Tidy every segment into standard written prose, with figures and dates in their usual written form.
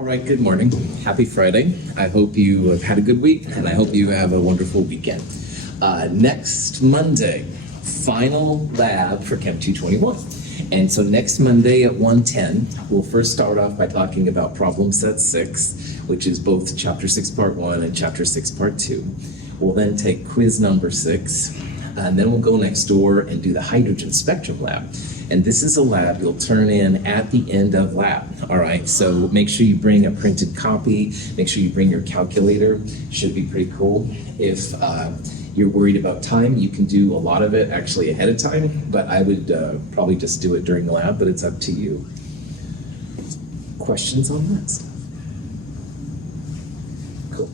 All right, good morning. Happy Friday. I hope you have had a good week, and I hope you have a wonderful weekend. Next Monday, final lab for Chem 221. And so next Monday at 1:10, we'll first start off by talking about problem set 6, which is both Chapter 6, Part 1 and Chapter 6, Part 2. We'll then take quiz number 6, and then we'll go next door and do the hydrogen spectrum lab. And this is a lab you'll turn in at the end of lab, all right? So make sure you bring a printed copy, make sure you bring your calculator, should be pretty cool. If you're worried about time, you can do a lot of it actually ahead of time, but I would probably just do it during the lab, but it's up to you. Questions on that stuff? Cool.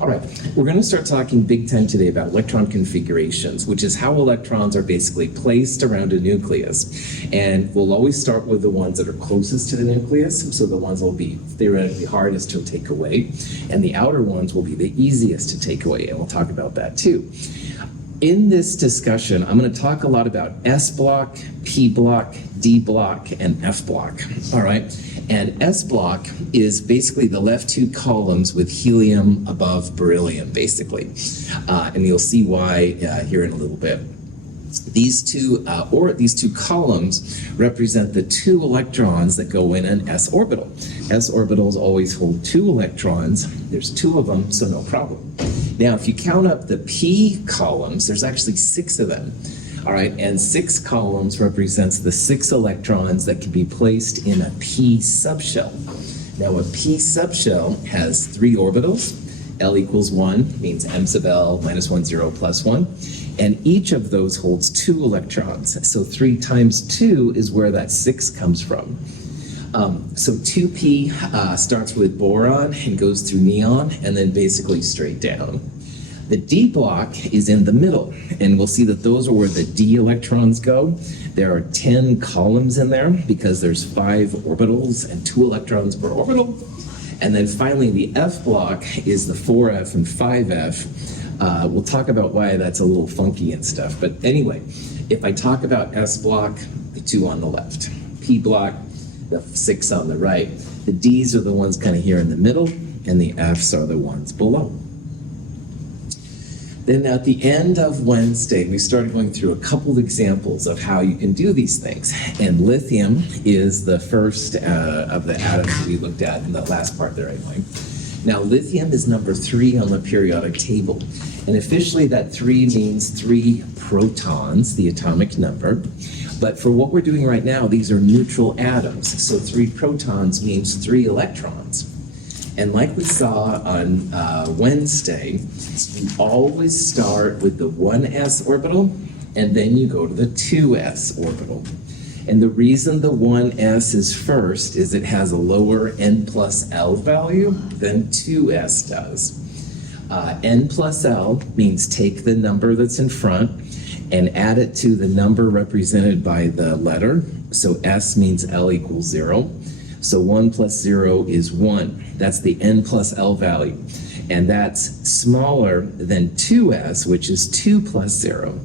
All right, we're going to start talking big time today about electron configurations, which is how electrons are basically placed around a nucleus. And we'll always start with the ones that are closest to the nucleus, so the ones that will be theoretically hardest to take away, and the outer ones will be the easiest to take away, and we'll talk about that too. In this discussion, I'm going to talk a lot about S block, P block, D block, and F block, all right? And S block is basically the left two columns with helium above beryllium, basically. And you'll see why here in a little bit. These two columns represent the 2 electrons that go in an s orbital. S orbitals always hold 2 electrons. There's 2 of them, so no problem. Now, if you count up the p columns, there's actually 6 of them. All right, and 6 columns represents the 6 electrons that can be placed in a p subshell. Now, a p subshell has 3 orbitals. L equals 1 means m sub L minus 1, 0, plus 1. And each of those holds 2 electrons. So 3 times 2 is where that 6 comes from. So 2p starts with boron and goes through neon and then basically straight down. The D block is in the middle, and we'll see that those are where the D electrons go. There are 10 columns in there because there's 5 orbitals and 2 electrons per orbital. And then finally the F block is the 4f and 5f. We'll talk about why that's a little funky and stuff. But anyway, if I talk about S block, the 2 on the left. P block, the 6 on the right. The D's are the ones kind of here in the middle, and the F's are the ones below. Then at the end of Wednesday, we started going through a couple of examples of how you can do these things. And lithium is the first of the atoms we looked at in the last part there anyway. Now, lithium is number 3 on the periodic table. And officially that 3 means 3 protons, the atomic number. But for what we're doing right now, these are neutral atoms. So 3 protons means 3 electrons. And like we saw on Wednesday, you always start with the 1s orbital, and then you go to the 2s orbital. And the reason the 1s is first is it has a lower n plus L value than 2s does. N plus L means take the number that's in front and add it to the number represented by the letter. So S means L equals 0. So 1 plus 0 is 1. That's the n plus L value. And that's smaller than 2s, which is 2 plus 0.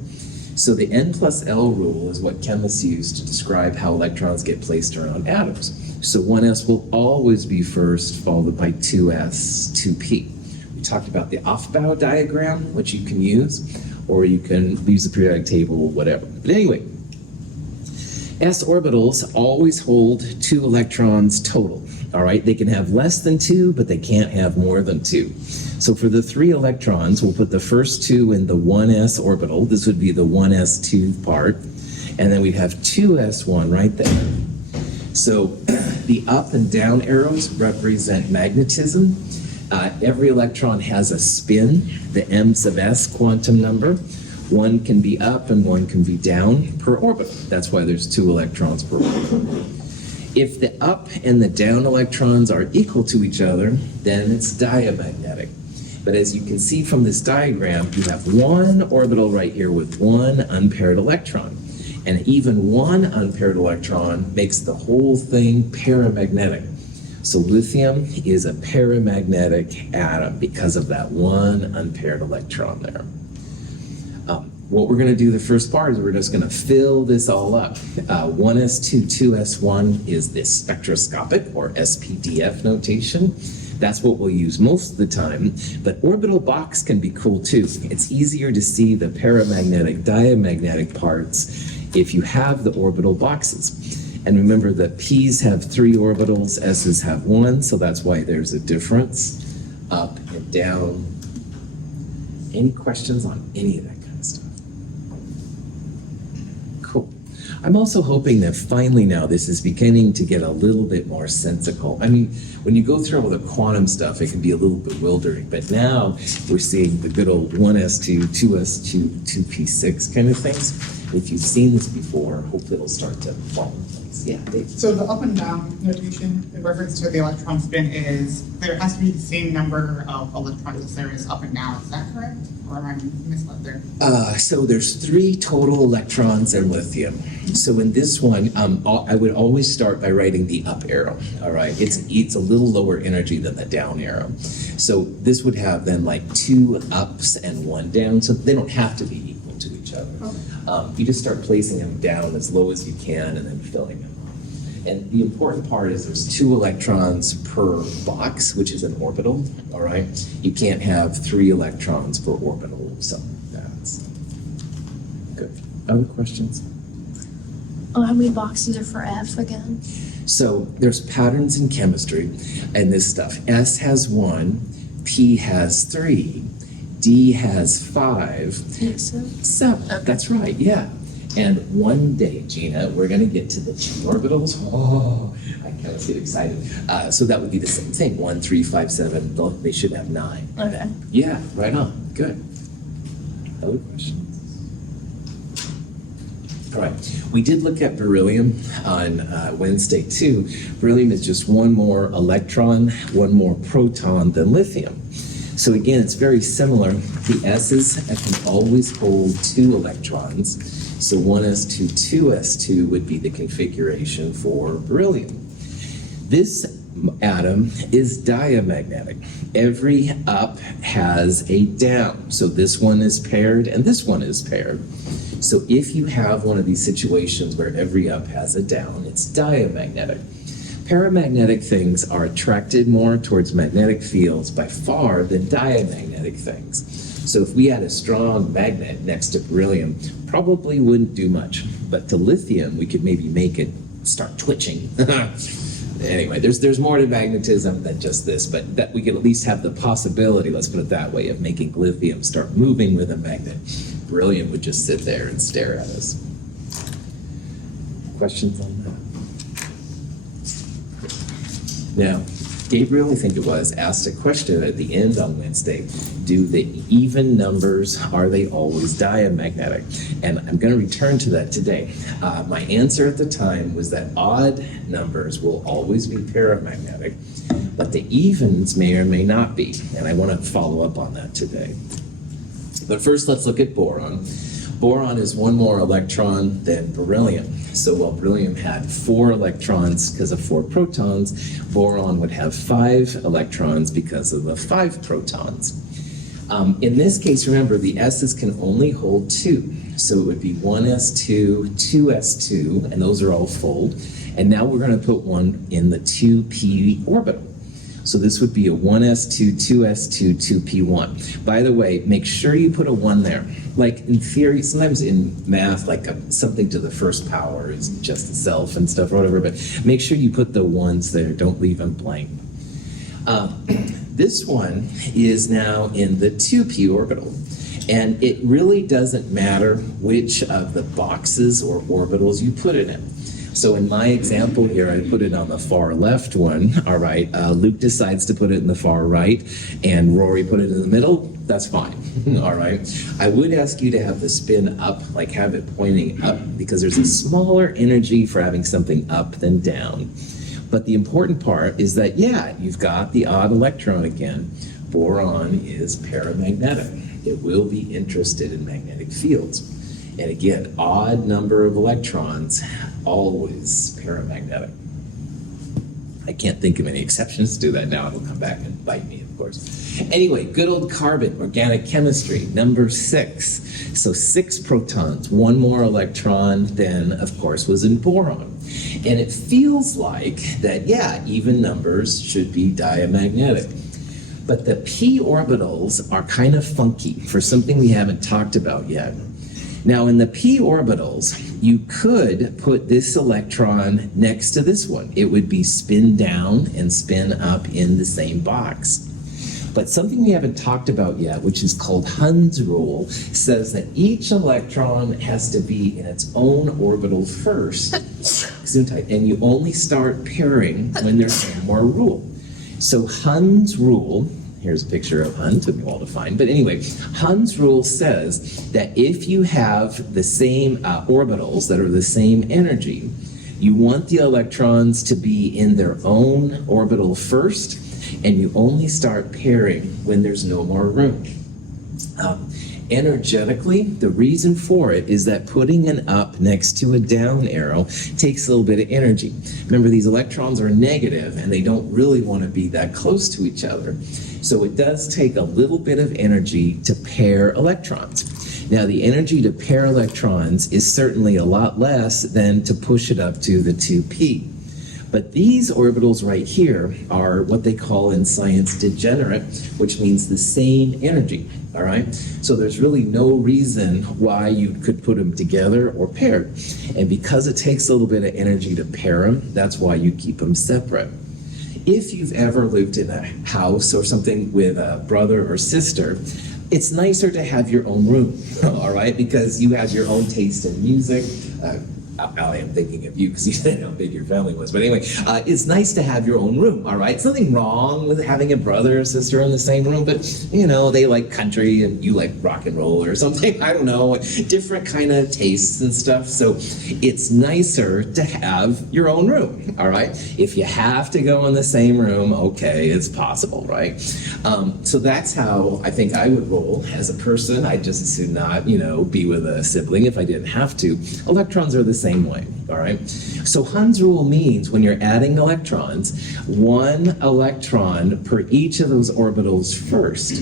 So the n plus L rule is what chemists use to describe how electrons get placed around atoms. So 1s will always be first, followed by 2s, 2p. We talked about the Aufbau diagram, which you can use, or you can use the periodic table, whatever. But anyway, S orbitals always hold 2 electrons total, all right? They can have less than 2, but they can't have more than 2. So for the 3 electrons, we'll put the first 2 in the 1s orbital. This would be the 1s2 part. And then we'd have 2s1 right there. So the up and down arrows represent magnetism. Every electron has a spin, the m sub s quantum number. 1 can be up and 1 can be down per orbital. That's why there's 2 electrons per orbital. If the up and the down electrons are equal to each other, then it's diamagnetic. But as you can see from this diagram, you have 1 orbital right here with 1 unpaired electron. And even 1 unpaired electron makes the whole thing paramagnetic. So lithium is a paramagnetic atom because of that 1 unpaired electron there. what we're going to do the first part is we're just going to fill this all up. 1s2, 2s1 is the spectroscopic or SPDF notation. That's what we'll use most of the time, but orbital box can be cool too. It's easier to see the paramagnetic, diamagnetic parts if you have the orbital boxes. And remember that P's have 3 orbitals, S's have 1, so that's why there's a difference up and down. Any questions on any of that kind of stuff? Cool. I'm also hoping that finally now this is beginning to get a little bit more sensical. I mean, when you go through all the quantum stuff, it can be a little bewildering, but now we're seeing the good old 1s2, 2s2, 2p6 kind of things. If you've seen this before, hopefully it'll start to fall in place. Yeah, Dave. So the up and down notation in reference to the electron spin is there has to be the same number of electrons as there is up and down. Is that correct? Or am I misled there? So there's 3 total electrons in lithium. So in this one, I would always start by writing the up arrow, all right? It's a little lower energy than the down arrow. So this would have then like 2 ups and 1 down, so they don't have to be equal to each other. Okay. You just start placing them down as low as you can and then filling them up. And the important part is there's 2 electrons per box, which is an orbital, all right? You can't have 3 electrons per orbital, so that's good. Other questions? Oh, how many boxes are for F again? So there's patterns in chemistry and this stuff. S has 1, P has 3, D has 5. Makes sense. 7. Okay. That's right, yeah. And one day, Gina, we're going to get to the 2 orbitals. Oh, I kind of get excited. So that would be the same thing. 1, 3, 5, 7. They should have 9. Okay. Yeah, right on. Good. Other questions? All right. We did look at beryllium on Wednesday too. Beryllium is just 1 more electron, 1 more proton than lithium. So again, it's very similar. The S's can always hold 2 electrons. So 1s2, 2s2 would be the configuration for beryllium. This atom is diamagnetic. Every up has a down. So this one is paired and this one is paired. So if you have one of these situations where every up has a down, it's diamagnetic. Paramagnetic things are attracted more towards magnetic fields by far than diamagnetic things. So if we had a strong magnet next to beryllium, probably wouldn't do much. But to lithium, we could maybe make it start twitching. Anyway, there's more to magnetism than just this, but that we could at least have the possibility, let's put it that way, of making lithium start moving with a magnet. Beryllium would just sit there and stare at us. Questions on that? Now, Gabriel, I think it was, asked a question at the end on Wednesday. Do the even numbers, are they always diamagnetic? And I'm going to return to that today. My answer at the time was that odd numbers will always be paramagnetic, but the evens may or may not be. And I want to follow up on that today. But first, let's look at boron. Boron is 1 more electron than beryllium. So while beryllium had 4 electrons because of 4 protons, boron would have 5 electrons because of the 5 protons. In this case, remember, the S's can only hold 2. So it would be 1s2, 2s2, and those are all full. And now we're going to put 1 in the 2p orbital. So this would be a 1s2, 2s2, 2p1. By the way, make sure you put a 1 there. Like in theory, sometimes in math, like something to the first power is just itself and stuff or whatever, but make sure you put the 1s there. Don't leave them blank. This one is now in the 2p orbital. And it really doesn't matter which of the boxes or orbitals you put it in. So in my example here, I put it on the far left one, all right. Luke decides to put it in the far right, and Rory put it in the middle. That's fine, all right. I would ask you to have the spin up, like have it pointing up, because there's a smaller energy for having something up than down. But the important part is that, yeah, you've got the odd electron again. Boron is paramagnetic. It will be interested in magnetic fields. And again, odd number of electrons, always paramagnetic. I can't think of any exceptions to that now. It'll come back and bite me, of course. Anyway, good old carbon, organic chemistry, number 6. So 6 protons, 1 more electron than, of course, was in boron. And it feels like that, yeah, even numbers should be diamagnetic. But the p orbitals are kind of funky for something we haven't talked about yet. Now, in the p orbitals, you could put this electron next to this one. It would be spin down and spin up in the same box. But something we haven't talked about yet, which is called Hund's rule, says that each electron has to be in its own orbital first, and you only start pairing when there's no more rule. So Hund's rule, here's a picture of Hund, took me a while to find, but anyway, Hund's rule says that if you have the same orbitals that are the same energy, you want the electrons to be in their own orbital first, and you only start pairing when there's no more room. Energetically, the reason for it is that putting an up next to a down arrow takes a little bit of energy. Remember, these electrons are negative and they don't really want to be that close to each other. So it does take a little bit of energy to pair electrons. Now, the energy to pair electrons is certainly a lot less than to push it up to the 2p. But these orbitals right here are what they call in science degenerate, which means the same energy, all right? So there's really no reason why you could put them together or paired. And because it takes a little bit of energy to pair them, that's why you keep them separate. If you've ever lived in a house or something with a brother or sister, it's nicer to have your own room, all right? Because you have your own taste in music. Allie, I'm thinking of you because you said how big your family was. But anyway, it's nice to have your own room, all right? It's nothing wrong with having a brother or sister in the same room, but, you know, they like country and you like rock and roll or something. I don't know, different kind of tastes and stuff. So it's nicer to have your own room, all right? If you have to go in the same room, okay, it's possible, right? So that's how I think I would roll as a person. I'd just as soon not, you know, be with a sibling if I didn't have to. Electrons are the same way, all right? So Hund's rule means when you're adding electrons, 1 electron per each of those orbitals first.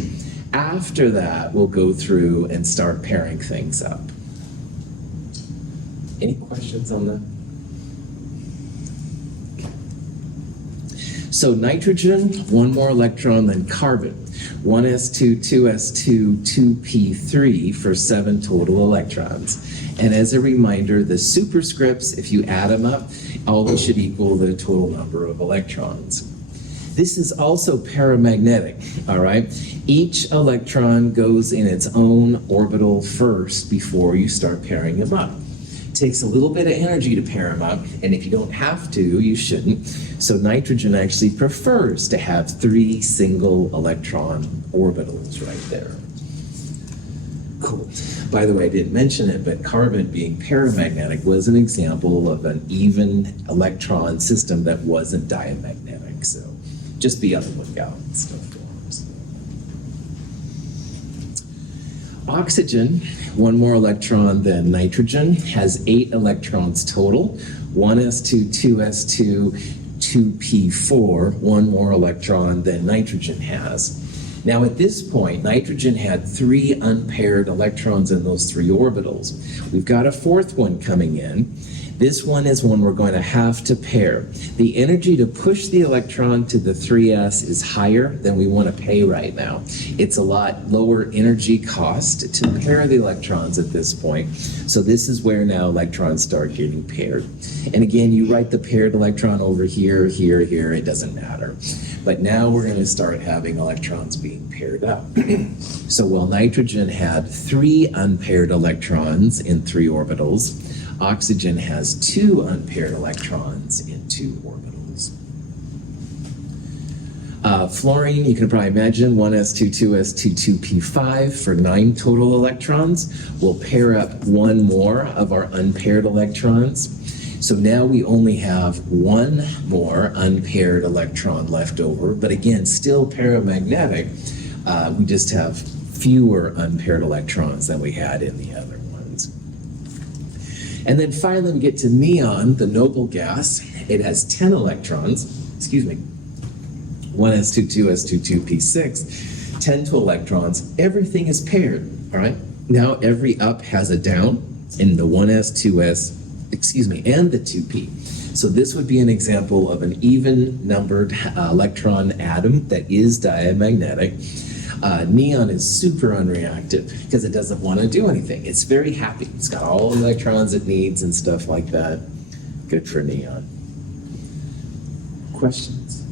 After that, we'll go through and start pairing things up. Any questions on that? So nitrogen, 1 more electron than carbon. 1s2, 2s2, 2p3 for 7 total electrons. And as a reminder, the superscripts, if you add them up, always should equal the total number of electrons. This is also paramagnetic, all right? Each electron goes in its own orbital first before you start pairing them up. It takes a little bit of energy to pair them up, and if you don't have to, you shouldn't. So nitrogen actually prefers to have 3 single electron orbitals right there. Cool. By the way, I didn't mention it, but carbon being paramagnetic was an example of an even electron system that wasn't diamagnetic. So just be on the lookout and stuff. Oxygen, 1 more electron than nitrogen, has 8 electrons total. 1s2, 2s2, 2p4, 1 more electron than nitrogen has. Now at this point, nitrogen had 3 unpaired electrons in those 3 orbitals. We've got a 4th one coming in. This one is one we're going to have to pair. The energy to push the electron to the 3s is higher than we want to pay right now. It's a lot lower energy cost to pair the electrons at this point. So this is where now electrons start getting paired. And again, you write the paired electron over here, here, here, it doesn't matter. But now we're going to start having electrons being paired up. So while nitrogen had 3 unpaired electrons in 3 orbitals, oxygen has 2 unpaired electrons in 2 orbitals. Fluorine, you can probably imagine, 1s2, 2s2, 2p5 for 9 total electrons. We'll pair up 1 more of our unpaired electrons. So now we only have 1 more unpaired electron left over, but again, still paramagnetic. We just have fewer unpaired electrons than we had in the other ones. And then finally we get to neon, the noble gas. It has 10 electrons. excuse me, 1s22, s22p6, 10 to electrons, everything is paired, all right? Now every up has a down in the 1s, 2s, excuse me, and the 2p. So this would be an example of an even numbered electron atom that is diamagnetic. Neon is super unreactive because it doesn't want to do anything. It's very happy. It's got all the electrons it needs and stuff like that. Good for neon. Questions?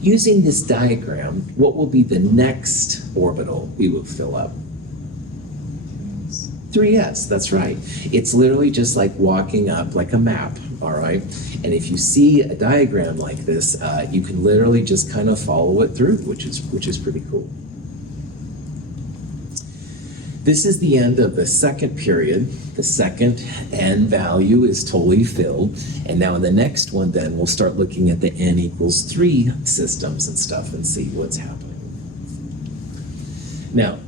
Using this diagram, what will be the next orbital we will fill up? 3s, that's right. It's literally just like walking up like a map, all right? And if you see a diagram like this, you can literally just kind of follow it through, which is pretty cool. This is the end of the second period. The second n value is totally filled. And now in the next one then, we'll start looking at the n equals 3 systems and stuff and see what's happening. Now,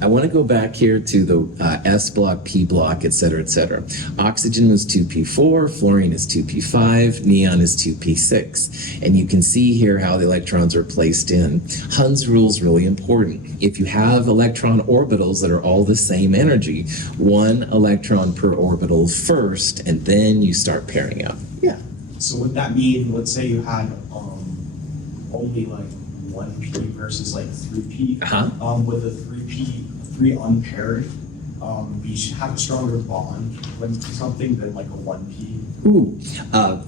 I want to go back here to the S block, P block, et cetera, et cetera. Oxygen was 2p4, fluorine is 2p5, neon is 2p6. And you can see here how the electrons are placed in. Hund's rule is really important. If you have electron orbitals that are all the same energy, 1 electron per orbital first, and then you start pairing up. Yeah. So would that mean, let's say you had only like 1p versus like 3p? With the 3 unpaired, we should have a stronger bond when something than like a 1p? Ooh,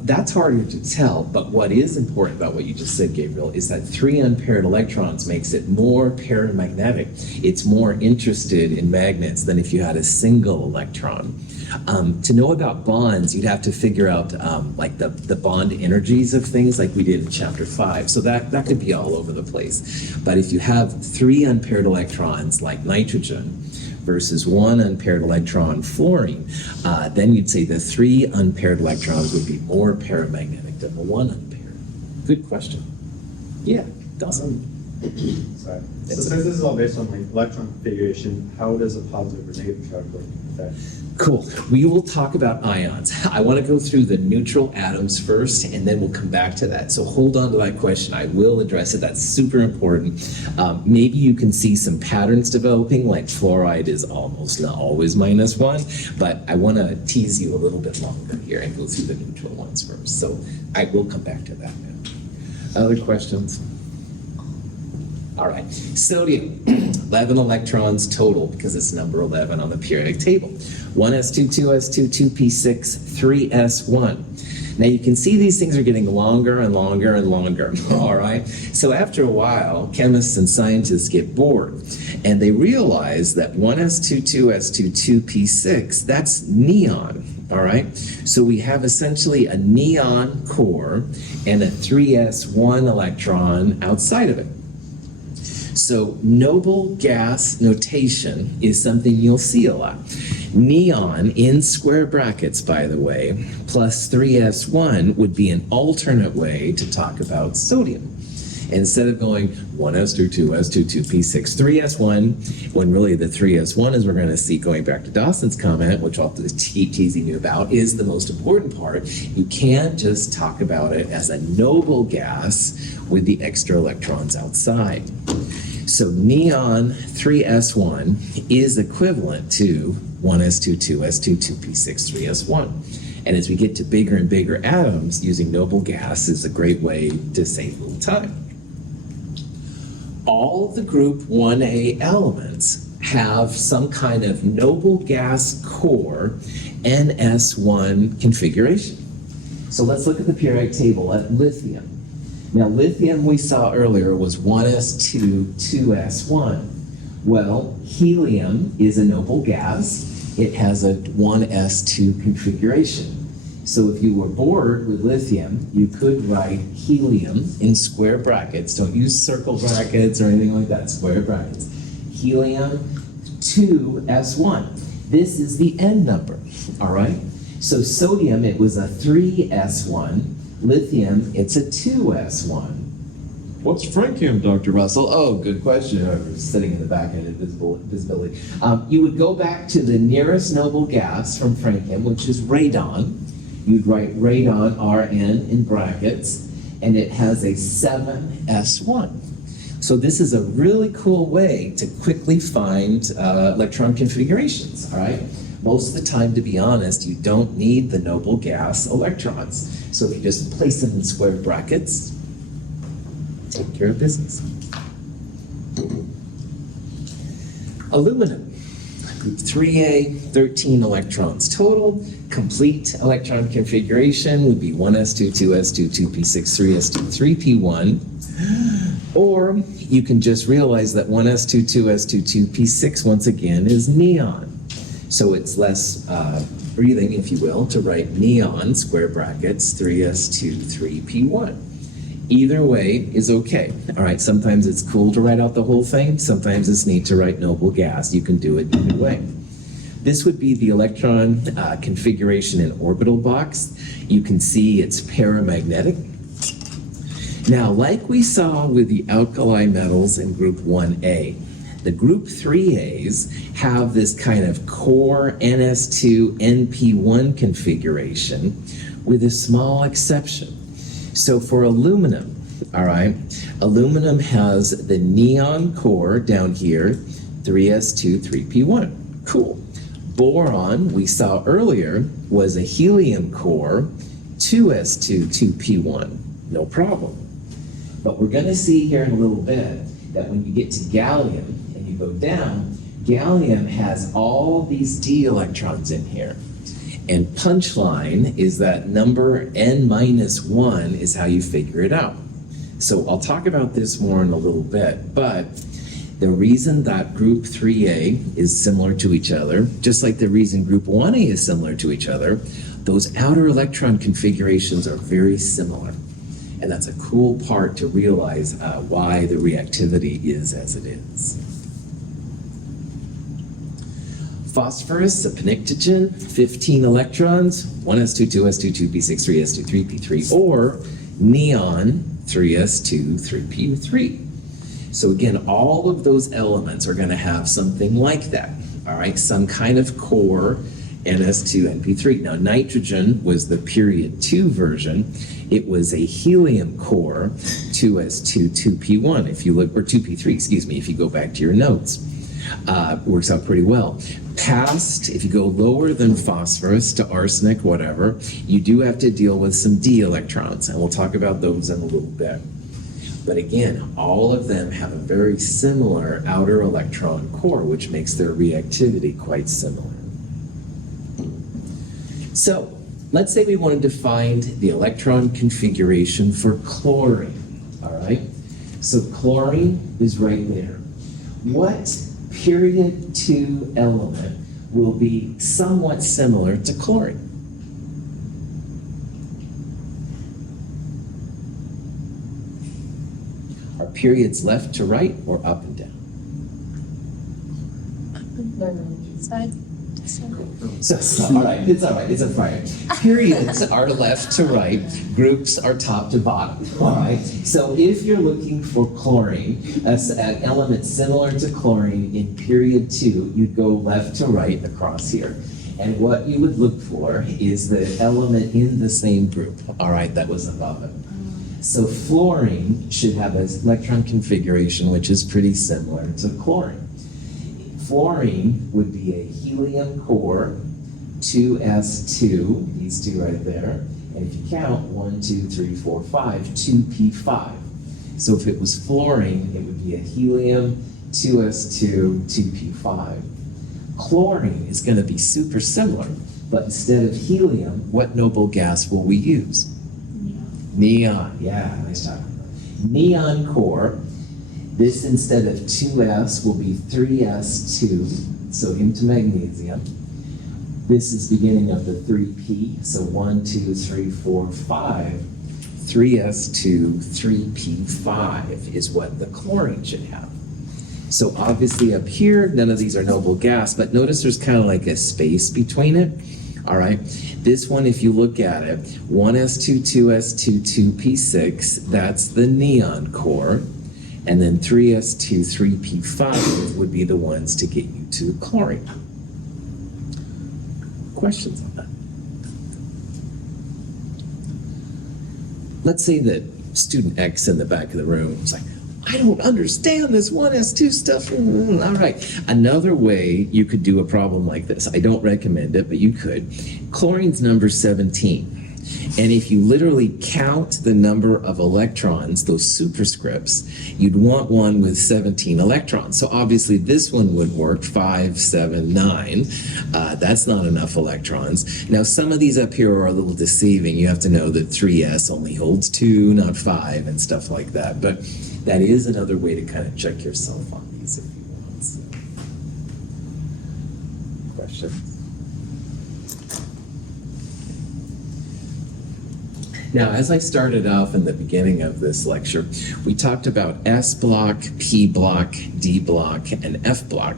that's harder to tell, but what is important about what you just said, Gabriel, is that 3 unpaired electrons makes it more paramagnetic. It's more interested in magnets than if you had a single electron. To know about bonds, you'd have to figure out like the bond energies of things like we did in chapter 5. So that could be all over the place. But if you have 3 unpaired electrons like nitrogen versus 1 unpaired electron fluorine, then you'd say the 3 unpaired electrons would be more paramagnetic than the 1 unpaired. Good question. Yeah, Dawson. Sorry. So since this is all based on like electron configuration, how does a positive or negative charge work affect? Cool. We will talk about ions. I want to go through the neutral atoms first, and then we'll come back to that. So hold on to that question. I will address it. That's super important. Maybe you can see some patterns developing, like fluoride is almost not always -1, but I want to tease you a little bit longer here and go through the neutral ones first. So I will come back to that now. Other questions? All right, sodium, 11 electrons total because it's number 11 on the periodic table. 1s22, s22, p6, 3s1. Now you can see these things are getting longer and longer and longer, all right? So after a while, chemists and scientists get bored and they realize that 1s22, s22, p6, that's neon. All right, so we have essentially a neon core and a 3s1 electron outside of it. So noble gas notation is something you'll see a lot. Neon in square brackets, by the way, plus 3s1 would be an alternate way to talk about sodium. Instead of going 1s22, s22, p6, 3s1, when really the 3s1, as we're going to see going back to Dawson's comment, which I'll keep teasing you about, is the most important part. You can't just talk about it as a noble gas with the extra electrons outside. So neon 3s1 is equivalent to 1s22, s22, p6, 3s1. And as we get to bigger and bigger atoms, using noble gas is a great way to save a little time. All the group 1A elements have some kind of noble gas core NS1 configuration. So let's look at the periodic table at lithium. Now lithium we saw earlier was 1s2, 2s1. Well, helium is a noble gas. It has a 1s2 configuration. So if you were bored with lithium, you could write helium in square brackets. Don't use circle brackets or anything like that, square brackets. Helium 2s1. This is the N number, all right? So sodium, it was a 3s1. Lithium, it's a 2s1. What's francium, Dr. Russell? Oh, good question. I was sitting in the back end of visibility. You would go back to the nearest noble gas from francium, which is radon. you'd write radon, Rn in brackets, and it has a 7s1. So this is a really cool way to quickly find electron configurations, all right? Most of the time, to be honest, you don't need the noble gas electrons. So if you just place them in square brackets, take care of business. Aluminum, group 3A, 13 electrons total. Complete electron configuration would be 1s2, 2s2, 2p6, 3s2, 3p1. Or you can just realize that 1s2, 2s2, 2p6 once again is neon. So it's less breathing, if you will, to write neon, square brackets, 3s2, 3p1. Either way is okay. All right, sometimes it's cool to write out the whole thing. Sometimes it's neat to write noble gas. You can do it either way. This would be the electron configuration in orbital box. You can see it's paramagnetic. Now, like we saw with the alkali metals in group 1A, the group 3As have this kind of core NS2 NP1 configuration with a small exception. So for aluminum, all right, aluminum has the neon core down here, 3s2, 3p1. Cool. Boron, we saw earlier, was a helium core, 2s2, 2p1. No problem. But we're going to see here in a little bit that when you get to gallium and you go down, gallium has all these d electrons in here. And punchline is that number n-1 is how you figure it out. So I'll talk about this more in a little bit, but the reason that group 3A is similar to each other, just like the reason group 1A is similar to each other, those outer electron configurations are very similar. And that's a cool part to realize why the reactivity is as it is. Phosphorus, a pnictogen, 15 electrons, 1s2, 2s2, 2p6, 3s2, 3p3, or neon, 3s2, 3p3. So again, all of those elements are going to have something like that, all right? Some kind of core, NS2, NP3. Now, nitrogen was the period 2 version. It was a helium core, 2s2, 2p1. If you look, or 2p3, excuse me, if you go back to your notes. Works out pretty well. Past, if you go lower than phosphorus to arsenic, whatever, you do have to deal with some d electrons, and we'll talk about those in a little bit. But again, all of them have a very similar outer electron core, which makes their reactivity quite similar. So, let's say we wanted to find the electron configuration for chlorine, all right? So chlorine is right there. What period 2 element will be somewhat similar to chlorine? Are periods left to right or up and down? Side to side. So, all right, it's a fire. Periods are left to right, groups are top to bottom, all right? So if you're looking for chlorine, an element similar to chlorine in period 2, you'd go left to right across here. And what you would look for is the element in the same group, all right, that was above it. So fluorine should have an electron configuration which is pretty similar to chlorine. Fluorine would be a helium core, 2s2, these two right there. And if you count, 1, 2, 3, 4, 5, 2p5. So if it was fluorine, it would be a helium, 2s2, 2p5. Chlorine is going to be super similar, but instead of helium, what noble gas will we use? Neon, yeah, nice job. Neon core. This, instead of 2s, will be 3s2, sodium to magnesium. This is beginning of the 3p, so 1, 2, 3, 4, 5. 3s2, 3p5 is what the chlorine should have. So obviously up here, none of these are noble gas, but notice there's kind of like a space between it. All right, this one, if you look at it, 1s2, 2s2, 2p6, that's the neon core. And then 3s2, 3p5 would be the ones to get you to chlorine. Questions on that? let's say that student X in the back of the room is like, I don't understand this 1s2 stuff. All right. Another way you could do a problem like this, I don't recommend it, but you could. Chlorine's number 17. And if you literally count the number of electrons, those superscripts, you'd want one with 17 electrons. So obviously this one would work, 5, 7, 9. That's not enough electrons. Now some of these up here are a little deceiving. You have to know that 3s only holds 2, not 5, and stuff like that. But that is another way to kind of check yourself on these if you want. So. Questions? Now, as I started off in the beginning of this lecture, we talked about S block, P block, D block, and F block.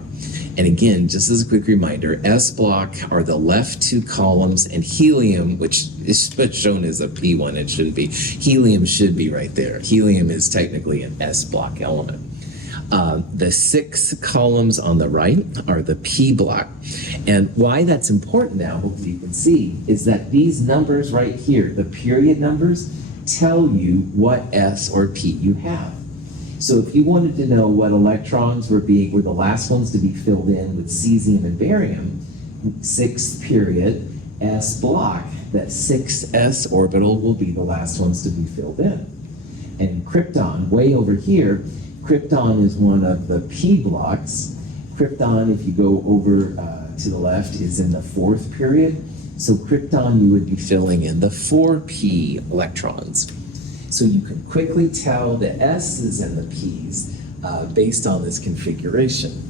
And again, just as a quick reminder, S block are the left two columns, and helium, which is shown as a P1, it shouldn't be. Helium should be right there. Helium is technically an S block element. The 6 columns on the right are the P block. And why that's important now, hopefully you can see, is that these numbers right here, the period numbers, tell you what S or P you have. So if you wanted to know what electrons were the last ones to be filled in with cesium and barium, 6th period, S block, that 6s orbital will be the last ones to be filled in. And krypton, way over here, krypton is one of the P blocks. Krypton, if you go over to the left, is in the 4th period. So krypton, you would be filling in the 4p electrons. So you can quickly tell the S's and the P's based on this configuration.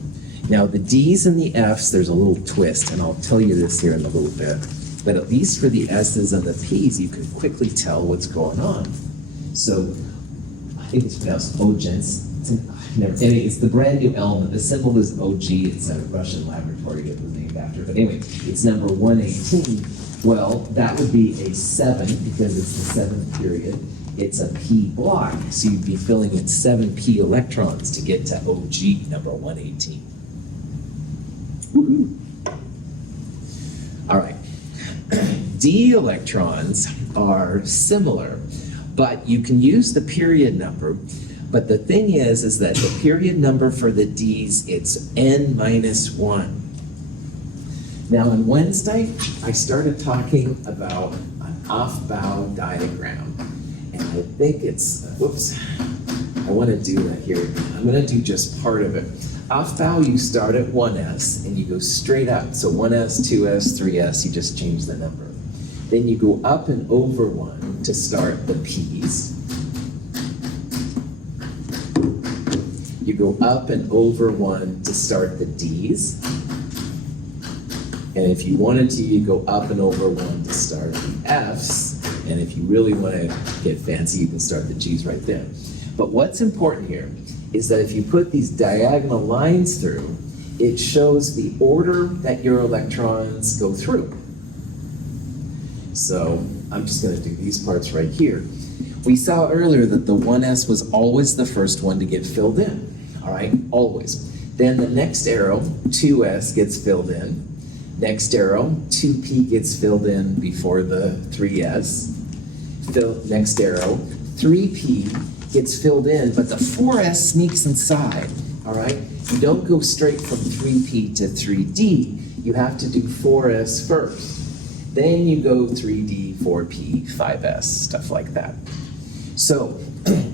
Now the D's and the F's, there's a little twist, and I'll tell you this here in a little bit. But at least for the S's and the P's, you can quickly tell what's going on. So I think it's pronounced Ogens. It's the brand new element. The symbol is OG. It's a Russian laboratory it was named after. But anyway, it's number 118. Well, that would be a 7 because it's the 7th period. It's a P block, so you'd be filling in 7p electrons to get to OG, number 118. Woohoo! All right. D electrons are similar, but you can use the period number. But the thing is that the period number for the D's, it's n-1. Now on Wednesday, I started talking about an off-bow diagram. And I think it's, whoops, I want to do that here. I'm going to do just part of it. Off-bow, you start at 1s and you go straight up. So 1s, 2s, 3s, you just change the number. Then you go up and over 1 to start the P's. You go up and over 1 to start the D's. And if you wanted to, you go up and over 1 to start the F's. And if you really want to get fancy, you can start the G's right there. But what's important here is that if you put these diagonal lines through, it shows the order that your electrons go through. So I'm just going to do these parts right here. We saw earlier that the 1s was always the first one to get filled in. All right, always. Then the next arrow, 2s, gets filled in. Next arrow, 2p gets filled in before the 3s. Next arrow, 3p gets filled in, but the 4s sneaks inside, all right? You don't go straight from 3p to 3d. You have to do 4s first. Then you go 3d, 4p, 5s, stuff like that. So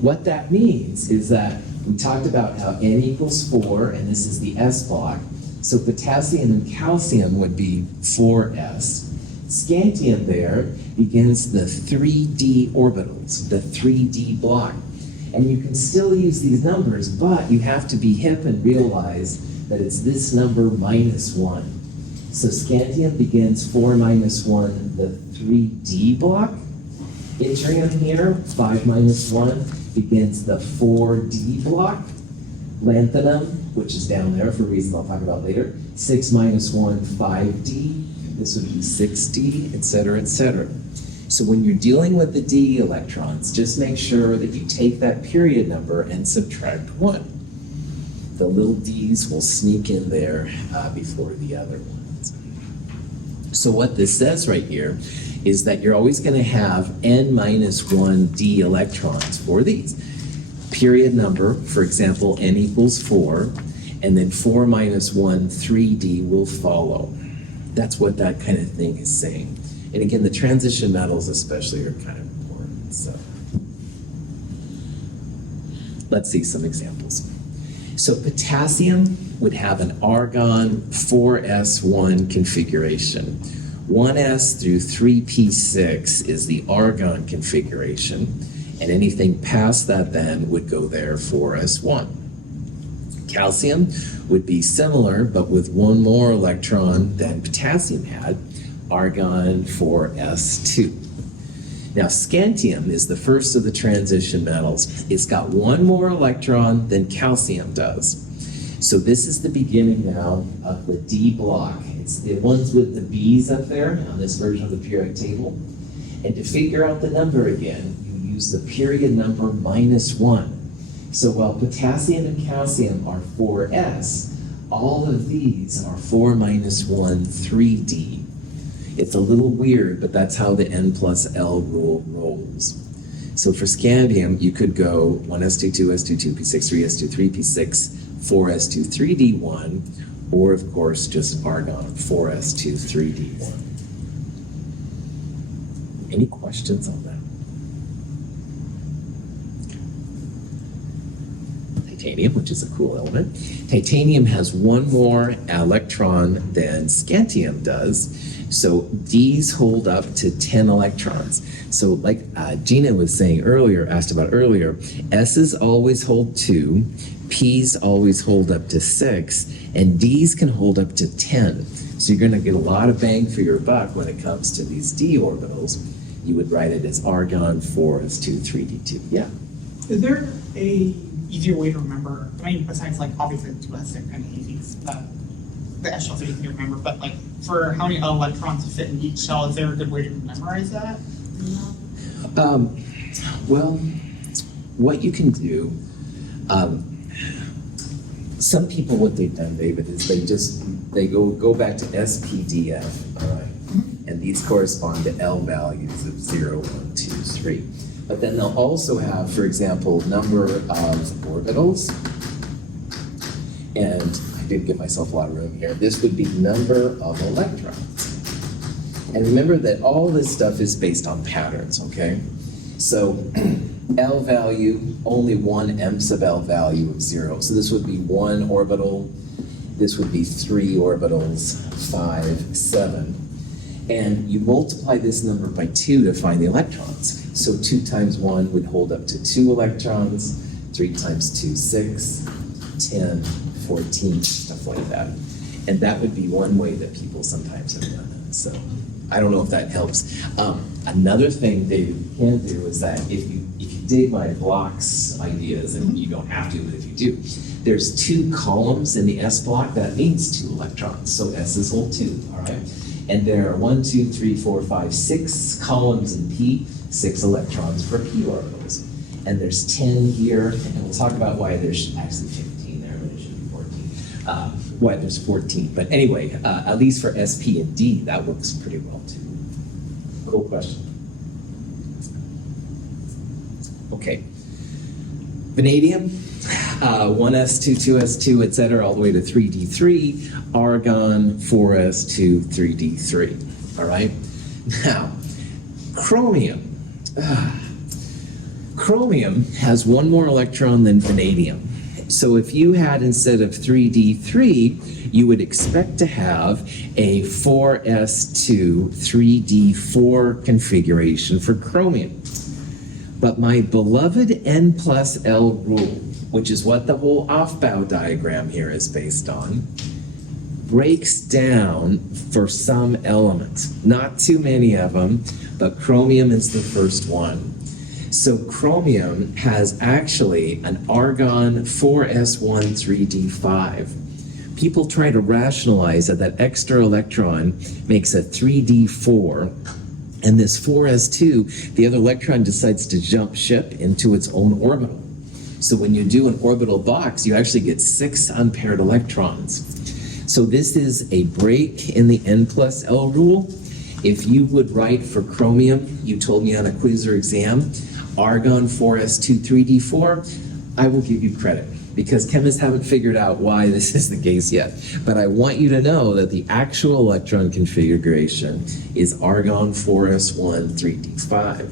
what that means is that we talked about how n equals 4, and this is the S block. So potassium and calcium would be 4s. Scantium there begins the 3d orbitals, the 3d block. And you can still use these numbers, but you have to be hip and realize that it's this number minus 1. So scantium begins 4 minus 1, the 3d block. Yttrium here, 5 minus 1, begins the 4d block. Lanthanum, which is down there for reasons I'll talk about later, 6 minus 1, 5d. This would be 6d, etc., etc. So when you're dealing with the d electrons, just make sure that you take that period number and subtract 1. The little d's will sneak in there before the other ones. So what this says right here is that you're always going to have n minus 1 d electrons for these. Period number, for example, n equals 4, and then 4 minus 1, 3d will follow. That's what that kind of thing is saying. And again, the transition metals especially are kind of important. So let's see some examples. So potassium would have an argon 4s1 configuration. 1s through 3p6 is the argon configuration, and anything past that then would go there 4s1. Calcium would be similar, but with one more electron than potassium had, argon 4s2. Now, scandium is the first of the transition metals. It's got one more electron than calcium does. So this is the beginning now of the D block. It's the ones with the B's up there on this version of the periodic table. And to figure out the number again, you use the period number minus 1. So while potassium and calcium are 4s, all of these are 4 minus 1, 3d. It's a little weird, but that's how the n plus L rule rolls. So for scandium, you could go 1s2, 2s2, 2p6, 3s2, 3p6, 4s2, 3d1, or of course just argon, 4s2, 3d1. Any questions on that? Titanium, which is a cool element. Titanium has one more electron than scandium does. So D's hold up to 10 electrons. So like Gina was saying earlier, asked about earlier, S's always hold 2, P's always hold up to 6, and D's can hold up to 10. So you're going to get a lot of bang for your buck when it comes to these D orbitals. You would write it as argon 4s2, 3d2. Yeah. Is there a easier way to remember? I mean, besides like obviously the 2s are kind of easy, the S shells are easy to remember, but like for how many electrons fit in each shell, is there a good way to memorize that? Well, what you can do, some people, what they've done, David, is they go back to SPDF, all right? And these correspond to L values of 0, 1, 2, 3. But then they'll also have, for example, number of orbitals. And I did give myself a lot of room here. This would be number of electrons. And remember that all this stuff is based on patterns, okay? So L value, only one M sub L value of 0. So this would be 1 orbital. This would be 3 orbitals, 5, 7. And you multiply this number by 2 to find the electrons. So 2 times 1 would hold up to 2 electrons, 3 times 2, 6, 10, 14, stuff like that. And that would be one way that people sometimes have done it. So I don't know if that helps. Another thing David can do is that if you dig my blocks ideas, and you don't have to, but if you do, there's 2 columns in the S block. That means 2 electrons. So S's hold 2, all right? And there are 1, 2, 3, 4, 5, 6 columns in P, 6 electrons for P orbitals. And there's 10 here, and we'll talk about why there's actually 15 there, but it should be 14. Why there's 14. But anyway, at least for SP and D, that works pretty well too. Cool question. Okay. Vanadium, 1s2, 2s2, etc., all the way to 3d3, argon, 4s2, 3d3. All right? Now, chromium. Chromium has one more electron than vanadium. So if you had, instead of 3d3, you would expect to have a 4s2, 3d4 configuration for chromium. But my beloved N plus L rule, which is what the whole Aufbau diagram here is based on, breaks down for some elements. Not too many of them, but chromium is the first one. So chromium has actually an argon 4s1, 3d5. People try to rationalize that extra electron makes a 3d4. And this 4s2, the other electron decides to jump ship into its own orbital. So when you do an orbital box, you actually get 6 unpaired electrons. So this is a break in the N plus L rule. If you would write for chromium, you told me on a quiz or exam, argon 4s2 3d4, I will give you credit because chemists haven't figured out why this is the case yet. But I want you to know that the actual electron configuration is argon 4s1 3d5.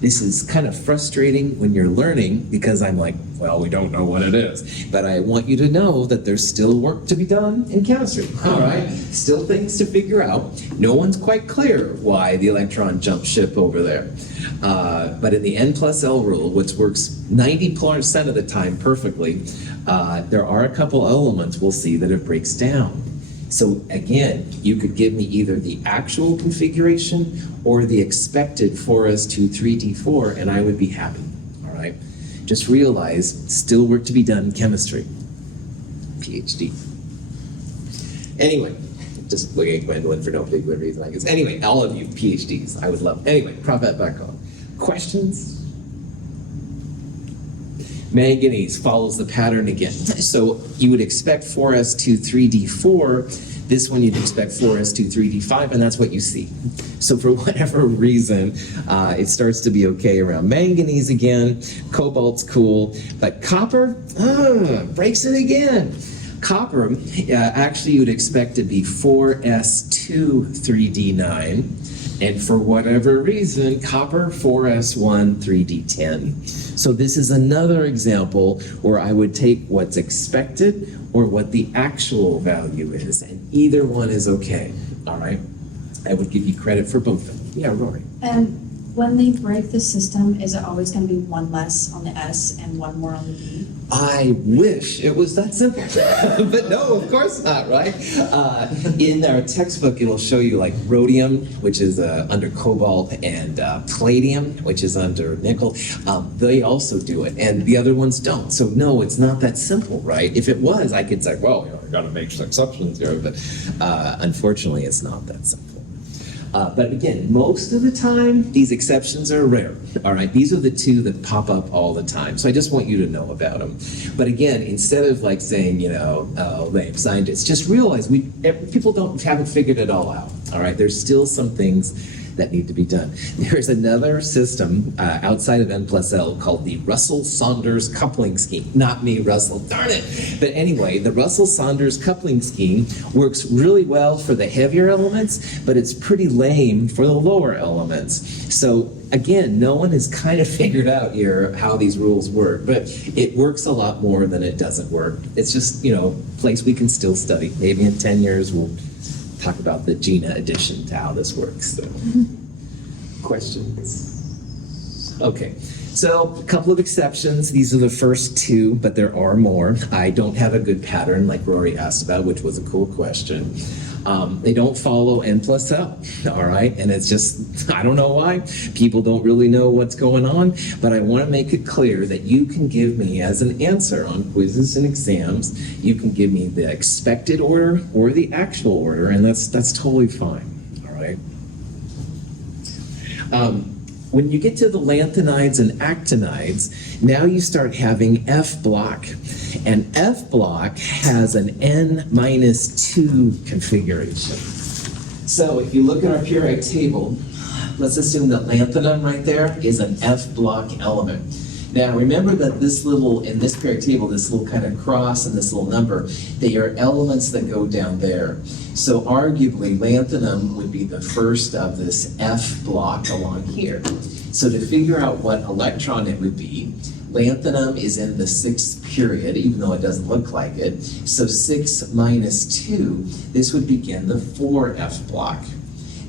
This is kind of frustrating when you're learning because I'm like, well, we don't know what it is. But I want you to know that there's still work to be done in chemistry, all right? Still things to figure out. No one's quite clear why the electron jumped ship over there. But in the N plus L rule, which works 90% of the time perfectly, there are a couple elements we'll see that it breaks down. So again, you could give me either the actual configuration or the expected 4s2 3d4, and I would be happy, all right? Just realize, still work to be done in chemistry. PhD. Anyway, just looking at Gwendolyn for no particular reason, I guess. Anyway, all of you PhDs, I would love. Anyway, prop that back on. Questions? Manganese follows the pattern again. So you would expect 4s2 3d4. This one you'd expect 4s2 3d5, and that's what you see. So for whatever reason, it starts to be okay around manganese again. Cobalt's cool, but copper breaks it again. Copper, actually you'd expect to be 4s2 3d9. And for whatever reason, copper 4s1 3d10. So this is another example where I would take what's expected or what the actual value is, and either one is okay, all right? I would give you credit for both of them. Yeah, Rory. And when they break the system, is it always going to be one less on the S and one more on the D? I wish it was that simple, but no, of course not, right? In our textbook, it'll show you like rhodium, which is under cobalt, and palladium, which is under nickel. They also do it, and the other ones don't. So no, it's not that simple, right? If it was, I could say, well, I got to make exceptions here, but unfortunately, it's not that simple. But again, most of the time, these exceptions are rare, all right? These are the two that pop up all the time. So I just want you to know about them. But again, instead of like saying, oh, lame scientists, just realize people haven't figured it all out, all right? There's still some things that need to be done. There's another system outside of N plus L called the Russell-Saunders coupling scheme. Not me, Russell, darn it. But anyway, the Russell-Saunders coupling scheme works really well for the heavier elements, but it's pretty lame for the lower elements. So again, no one has kind of figured out here how these rules work, but it works a lot more than it doesn't work. It's just, a place we can still study. Maybe in 10 years we'll talk about the GINA addition to how this works. So. Questions? Okay, so a couple of exceptions. These are the first two, but there are more. I don't have a good pattern like Rory asked about, which was a cool question. They don't follow N plus L, all right? And it's just, I don't know why. People don't really know what's going on, but I want to make it clear that you can give me as an answer on quizzes and exams, you can give me the expected order or the actual order, and that's totally fine, all right? When you get to the lanthanides and actinides, now you start having F block. And F block has an N-2 configuration. So if you look at our periodic table, let's assume that lanthanum right there is an F block element. Now remember that in this periodic table, this little kind of cross and this little number, they are elements that go down there. So arguably, lanthanum would be the first of this F block along here. So to figure out what electron it would be, lanthanum is in the 6th period, even though it doesn't look like it. So 6 minus 2, this would begin the 4F block.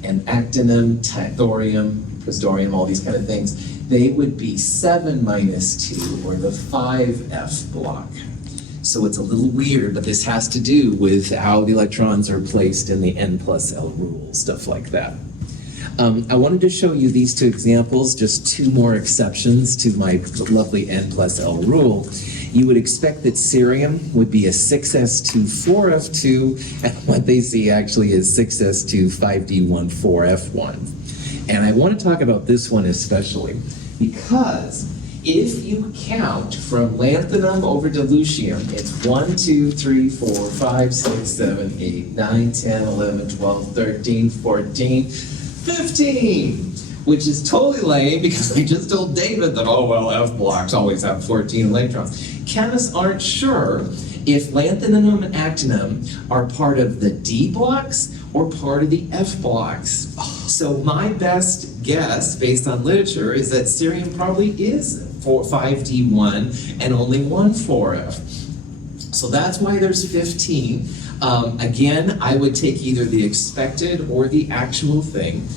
And actinium, thorium, praseodymium, all these kind of things, they would be 7 minus 2, or the 5F block. So it's a little weird, but this has to do with how the electrons are placed in the N plus L rule, stuff like that. I wanted to show you these two examples, just two more exceptions to my lovely N plus L rule. You would expect that cerium would be a 6s2 4f2, and what they see actually is 6s2 5d1 4f1. And I want to talk about this one especially because if you count from lanthanum over diluthium, it's 1, 2, 3, 4, 5, 6, 7, 8, 9, 10, 11, 12, 13, 14, 15, which is totally lame because I just told David that, oh, well, F blocks always have 14 electrons. Chemists aren't sure if lanthanum and actinum are part of the D blocks or part of the F blocks. So my best guess, based on literature, is that cerium probably is 5D1 and only 1 4F. So that's why there's 15. Again, I would take either the expected or the actual thing.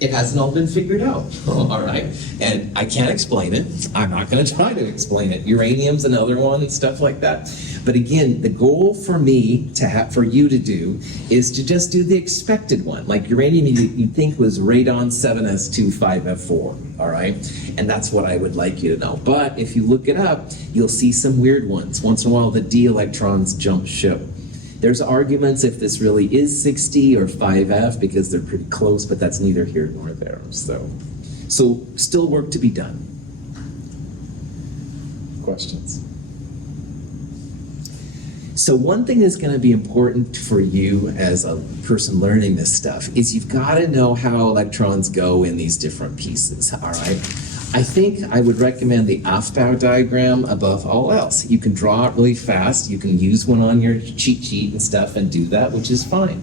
It hasn't all been figured out, all right? And I can't explain it. I'm not gonna try to explain it. Uranium's another one and stuff like that. But again, the goal for me to have, for you to do, is to just do the expected one. Like uranium you'd think was radon 7s2 5f4, all right? And that's what I would like you to know. But if you look it up, you'll see some weird ones. Once in a while, the D electrons jump ship. There's arguments if this really is 6D or 5F because they're pretty close, but that's neither here nor there. So still work to be done. Questions? So one thing that's going to be important for you as a person learning this stuff is you've got to know how electrons go in these different pieces, all right? I think I would recommend the Aufbau diagram above all else. You can draw it really fast. You can use one on your cheat sheet and stuff and do that, which is fine.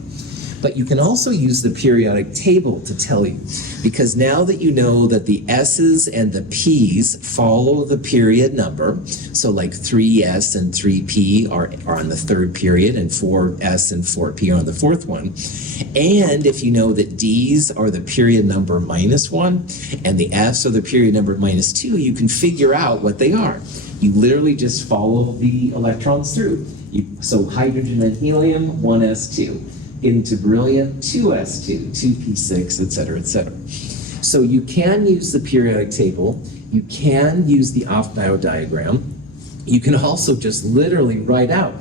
But you can also use the periodic table to tell you, because now that you know that the S's and the P's follow the period number, so like 3S and 3P are on the third period and 4S and 4P are on the fourth one, and if you know that D's are the period number -1 and the F's are the period number -2, you can figure out what they are. You literally just follow the electrons through. So hydrogen and helium, 1s2. Into beryllium, 2s2, 2p6, et cetera, et cetera. So you can use the periodic table. You can use the Aufbau diagram. You can also just literally write out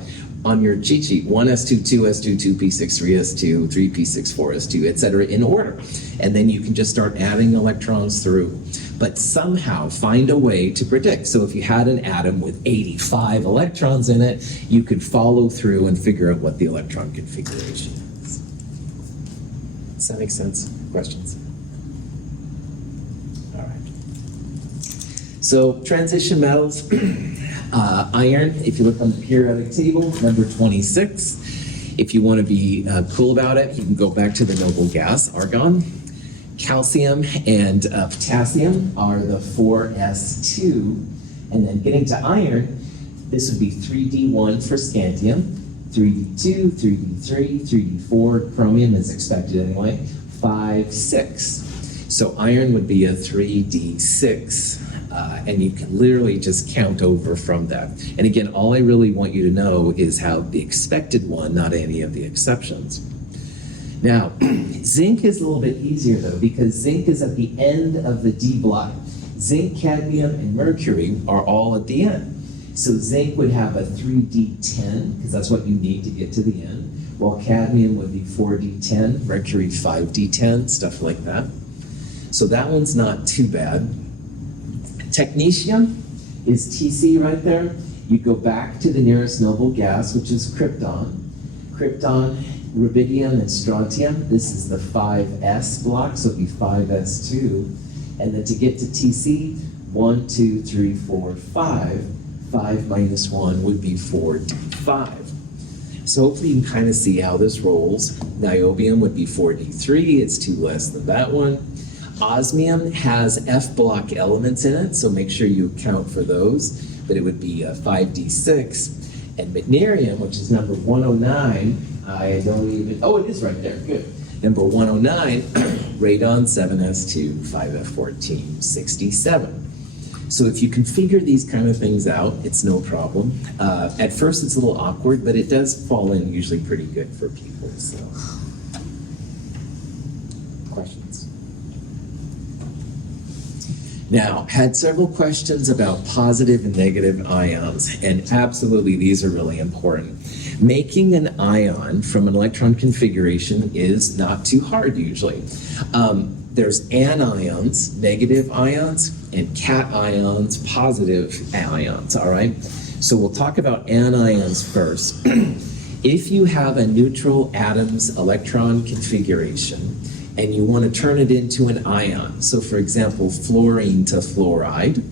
on your cheat sheet 1s2, 2s2, 2p6, 3s2, 3p6, 4s2, et cetera, in order. And then you can just start adding electrons through. But somehow find a way to predict. So if you had an atom with 85 electrons in it, you could follow through and figure out what the electron configuration is. Does that make sense? Questions? All right. So transition metals, iron, if you look on the periodic table, number 26. If you want to be cool about it, you can go back to the noble gas, argon. Calcium and potassium are the 4s2. And then getting to iron, this would be 3d1 for scandium, 3d2, 3d3, 3d4, chromium is expected anyway, 5, 6. So iron would be a 3d6, and you can literally just count over from that. And again, all I really want you to know is how the expected one, not any of the exceptions. Now, zinc is a little bit easier though, because zinc is at the end of the D block. Zinc, cadmium, and mercury are all at the end. So zinc would have a 3d10, because that's what you need to get to the end, while cadmium would be 4d10, mercury 5d10, stuff like that. So that one's not too bad. Technetium is Tc right there. You go back to the nearest noble gas, which is krypton. Krypton, rubidium, and strontium. This is the 5s block, so it'd be 5s2. And then to get to Tc, 1, 2, 3, 4, 5. 5 minus 1 would be 4d5. So hopefully you can kind of see how this rolls. Niobium would be 4d3, it's 2 less than that one. Osmium has F block elements in it, so make sure you account for those, but it would be 5d6. And Meitnerium, which is number 109, I don't even, oh, it is right there, good. Number 109, radon 7s2, 5f14, 67. So if you can figure these kind of things out, it's no problem. At first it's a little awkward, but it does fall in usually pretty good for people, so. Questions? Now, had several questions about positive and negative ions, and absolutely these are really important. Making an ion from an electron configuration is not too hard usually. there's anions, negative ions, and cations, positive ions, all right? So we'll talk about anions first. If you have a neutral atom's electron configuration and you want to turn it into an ion, so for example, fluorine to fluoride,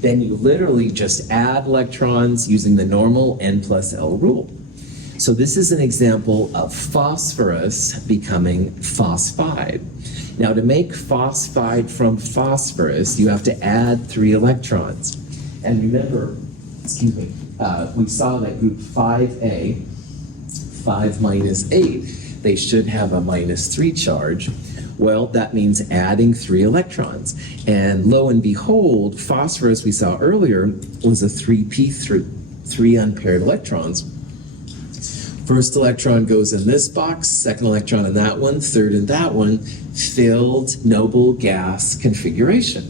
then you literally just add electrons using the normal N+L rule. So this is an example of phosphorus becoming phosphide. Now to make phosphide from phosphorus, you have to add 3 electrons. And remember, we saw that group 5A, 5 minus 8, they should have a -3 charge. Well, that means adding 3 electrons. And lo and behold, phosphorus we saw earlier was a 3p3, 3 unpaired electrons. First electron goes in this box, second electron in that one, third in that one, filled noble gas configuration.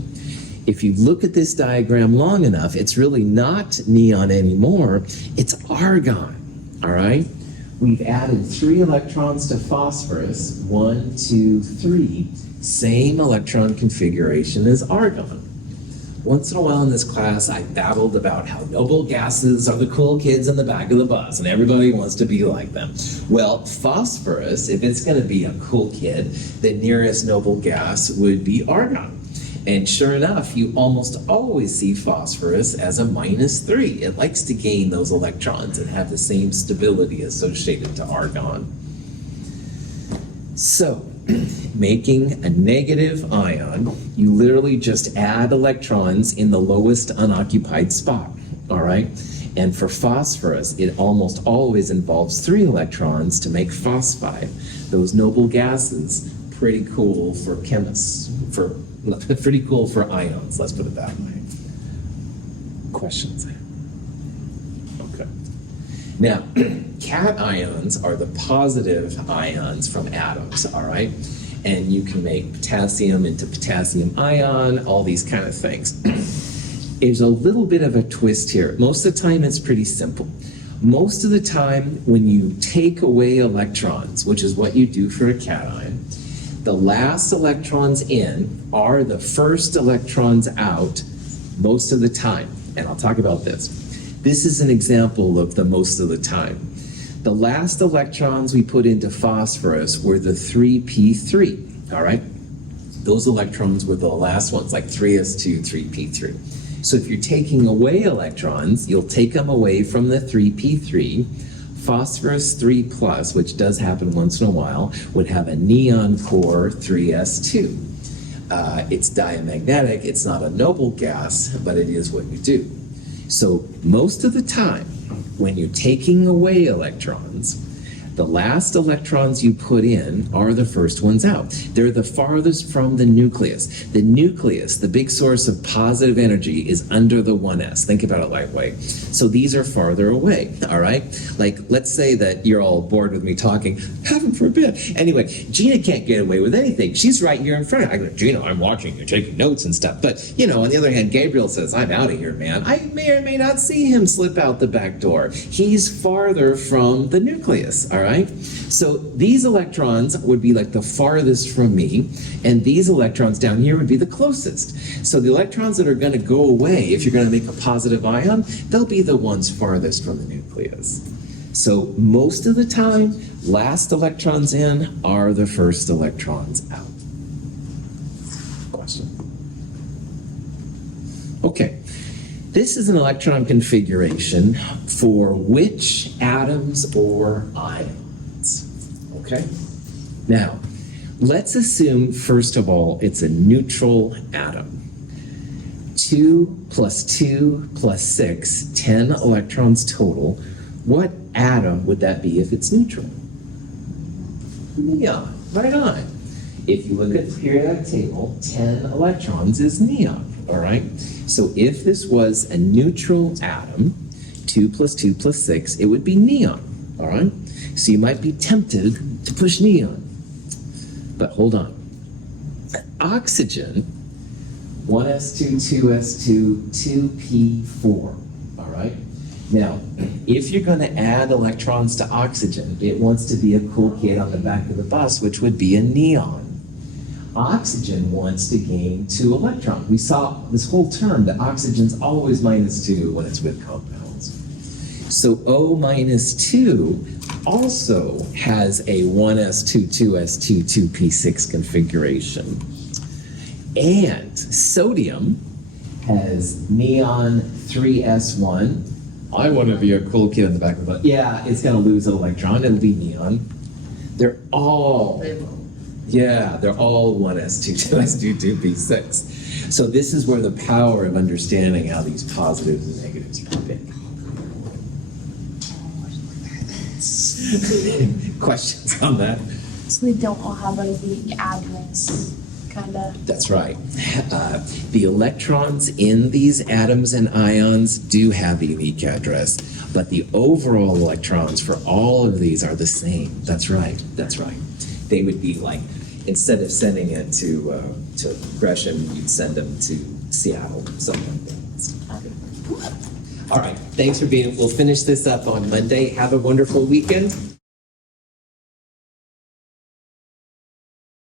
If you look at this diagram long enough, it's really not neon anymore, it's argon, all right? We've added 3 electrons to phosphorus, 1, 2, 3, same electron configuration as argon. Once in a while in this class, I babbled about how noble gases are the cool kids in the back of the bus and everybody wants to be like them. Well, phosphorus, if it's going to be a cool kid, the nearest noble gas would be argon. And sure enough, you almost always see phosphorus as a -3. It likes to gain those electrons and have the same stability associated to argon. So, making a negative ion, you literally just add electrons in the lowest unoccupied spot, all right? And for phosphorus, it almost always involves 3 electrons to make phosphide. Those noble gases, pretty cool for chemists, pretty cool for ions, let's put it that way. Questions? Okay. Now, cations are the positive ions from atoms, all right? And you can make potassium into potassium ion, all these kind of things. There's a little bit of a twist here. Most of the time, it's pretty simple. Most of the time, when you take away electrons, which is what you do for a cation, the last electrons in are the first electrons out most of the time. And I'll talk about this. This is an example of the most of the time. The last electrons we put into phosphorus were the 3p3, all right? Those electrons were the last ones, like 3s2, 3p3. So if you're taking away electrons, you'll take them away from the 3p3. Phosphorus 3+, which does happen once in a while, would have a neon core 3s2. It's diamagnetic, it's not a noble gas, but it is what you do. So most of the time, when you're taking away electrons, the last electrons you put in are the first ones out. They're the farthest from the nucleus. The nucleus, the big source of positive energy, is under the 1s. Think about it that way. So these are farther away, all right? Like, let's say that you're all bored with me talking, heaven forbid. Anyway, Gina can't get away with anything. She's right here in front. I go, Gina, I'm watching you, taking notes and stuff. But, you know, on the other hand, Gabriel says, I'm out of here, man. I may or may not see him slip out the back door. He's farther from the nucleus, all right? So these electrons would be like the farthest from me, and these electrons down here would be the closest. So the electrons that are going to go away, if you're going to make a positive ion, they'll be the ones farthest from the nucleus. So most of the time, last electrons in are the first electrons out. Question? Okay. This is an electron configuration for which atoms or ions? Okay? Now, let's assume, first of all, it's a neutral atom. 2 plus 2 plus 6, 10 electrons total. What atom would that be if it's neutral? Neon, right on. If you look at the periodic table, 10 electrons is neon, all right? So if this was a neutral atom, 2 plus 2 plus 6, it would be neon, all right? So you might be tempted to push neon. But hold on. Oxygen, 1s2, 2s2, 2p4, all right? Now, if you're going to add electrons to oxygen, it wants to be a cool kid on the back of the bus, which would be a neon. oxygen wants to gain 2 electrons. We saw this whole term that oxygen's always -2 when it's with compounds. So O minus 2 also has a 1s2, 2s2, 2p6 configuration. And sodium has neon 3s1. I want to be a cool kid in the back of the bus. Yeah, it's going to lose an electron. It'll be neon. They're all, they're all 1s2, 2s2, 2p6. So this is where the power of understanding how these positives and negatives are big. Questions on that? So they don't all have a unique address, kind of. That's right. The electrons in these atoms and ions do have a unique address, but the overall electrons for all of these are the same. That's right. That's right. They would be like, instead of sending it to Gresham, you'd send them to Seattle, something like that. All right. Thanks for being. We'll finish this up on Monday. Have a wonderful weekend.